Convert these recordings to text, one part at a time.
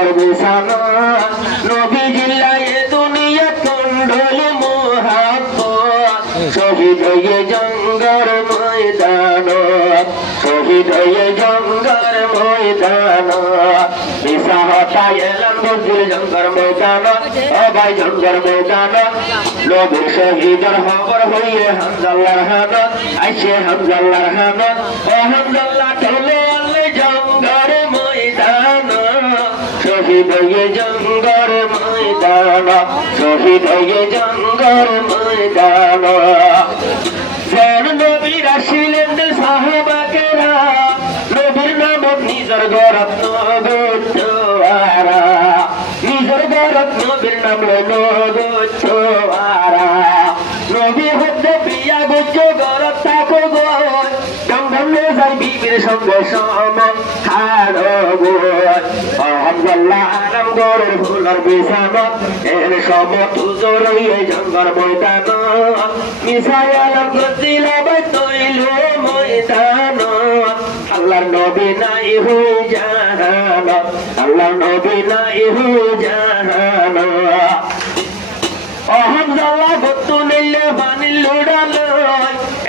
ভোলার বিছানা নবী জিল্লায় দুনিয়া কুণ্ডল মোহাব্বত শহীদ হয়ে জঙ্গর ময়দান শহীদ হয়ে জঙ্গর ময়দান মিশা হতায় এলাম বদল জঙ্গর ময়দান ও ভাই জঙ্গর ময়দান নবীর শহীদের খবর হইয়ে হামজাল্লাহর হানত আইসে হামজাল্লাহর হানত ও হামজাল্লাহ চলে আলে জঙ্গর ময়দান শহীদ হয়ে জঙ্গর ময়দান শহীদ হয়ে জঙ্গর ময়দান যেন নবীর আসিলেন সাহাবাকেরা নবীর নাম নিজের গরত নগোয়ারা নিজের গরত নবীর নাম নগোয়ারা নবী হতে প্রিয়া গুচ্ছ গরত থাকো গো জঙ্গলে যাই বিবির সঙ্গে সম খাড়ো গো হামজাল্লাহ আরাম গরের ভোলার বিছানা এর সব তুজোর জঙ্গর ময়দান মিশাই আলম গজিলা বাই তৈল ময়দান আল্লাহর নবী নাই হই জাহান আল্লাহর নবী নাই হই জাহান হামজাল্লাহ গত্তু নিলে বানিল লুড়াল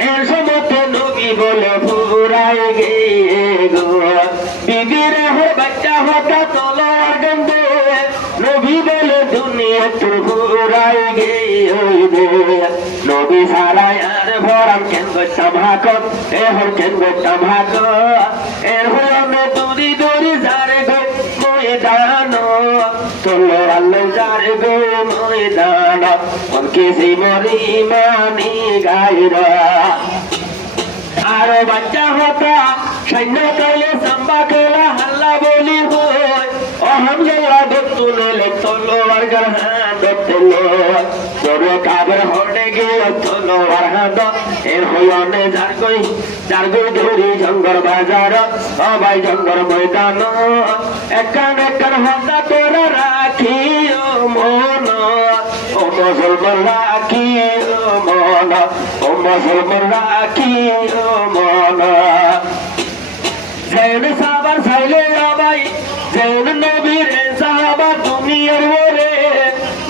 এর সমতে নবী বলে ফুরাই গিয়ে গো বিবির হে বাচ্চা হতা তলোয়ার গন্ধে নবী বলে দুনিয়া তো ফুরাই গিয়ে নবী সারাই আর ভরাম কেন গচ্ছাম হাক এহর কেন গচ্ছাম হাক এর হয়ে দূরি দূরি যারে গো ময়দান চলো আল্লাহ যারে গো ময়দান অনকে জীবনী মানি গায়রা আরো বাচ্চা হতা সৈন্য কইলে সাম্বা কেলা হাল্লা বলি হয় ও হামজাল্লাহ দত্তু নেলে তলোয়ার গার হাত তেলো সরে কাবের হটে গিয়ে তলোয়ার হাত এর হইনে যার গই ধরি জঙ্গর বাজার ও ভাই জঙ্গর ময়দান একান একান হতা তোরা রাখি ও মন ও মুসলমান রাখি ও মন ও মুসলমান রাখি ও মন যেন সাবার ছাইলে ভাই যেন নবীর সাহাবা দুনিয়ার ওরে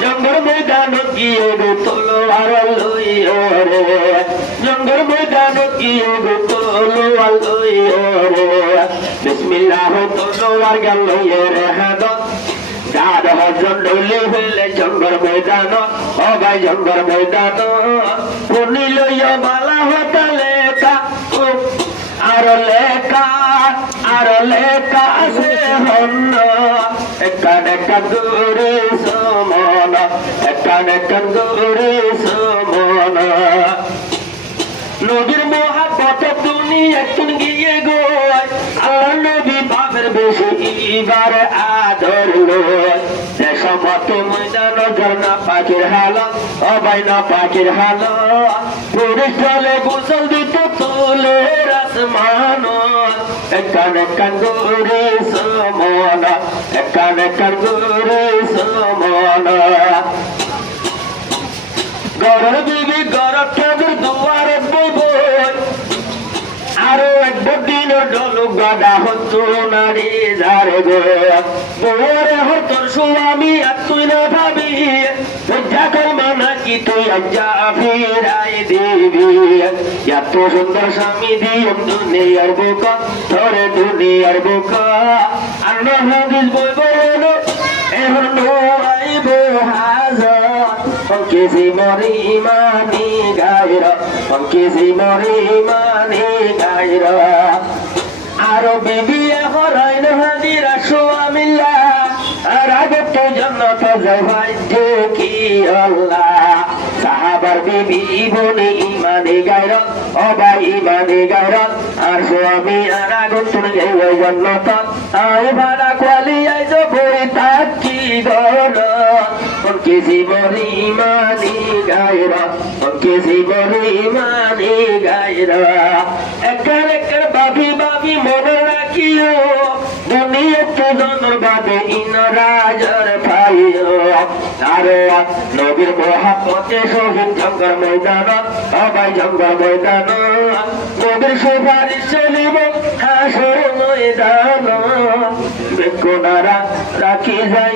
জঙ্গর ময়দান গিয়ে গো তলোয়ার লইও রে জঙ্গর ময়দান গিয়ে গো তলোয়ার লইও রে বিসমিল্লাহ তলোয়ার গেল লইও রে হাত যার হজন ডলে ফেলে জঙ্গর ময়দান ও ভাই জঙ্গর ময়দান পুনি লইয়া মালা হতা লেখা আর লেখা আছে হন্ন একান একান গরে সমন একান একান গরে সমন নবীর মহাব্বত দুনিয়া তুন গিয়ে গো আল্লাহ নবী বাপের বেশি এবার আদর লয় যে সমতে ময়দান ঝর্ণা পাখির হাল ও ভাই না পাখির হাল পুরুষ চলে গোসল দিত তোলে আসমান একান একান গরে সমন একান একান গরে সমন গরের বিবি গরব ঠাকুর দুয়ারে বই আরো একবার দিন ডলু গাদা হতো নারী যারে গো বরে হতো স্বামী আর তুই না ভাবি পূজা করবা নাকি তুই আজ্জা ফিরাই দিবি এত সুন্দর স্বামী দিয়ম দুনিয়ার বুক ধরে দুনিয়ার বুক আর না হাদিস বই বলো এখন আইব হাজার অঙ্কে জীবনী মানি গায়রা অঙ্কে জীবনী মানি গায়রা আরো বিবি হরাই নহানি রাসু আমিল্লা আর আগে তো জন্নত যায় ভাই দেখি আল্লাহ সাহাবার বিবি বনি ইমানে গায়রা ও ভাই ইমানে গায়রা আর স্বামী আর আগে তো যায় জন্নত আই ভাড়া কোয়ালি আইজ বই তাকি গল অঙ্কে জীবনী মানি গায়রা অঙ্কে জীবনী মানি গায়রা একার একার বাবি বাবি মনে রাখিও দুনিয়াতে জন্ম বাদে ইন রাজার পাইও আরে নবীর মহাপতে শহীদ জঙ্গর ময়দান ভাই জঙ্গর ময়দান নবীর সুপারিশ চলিব হাসর ময়দান বেকুনারা রাখি যাই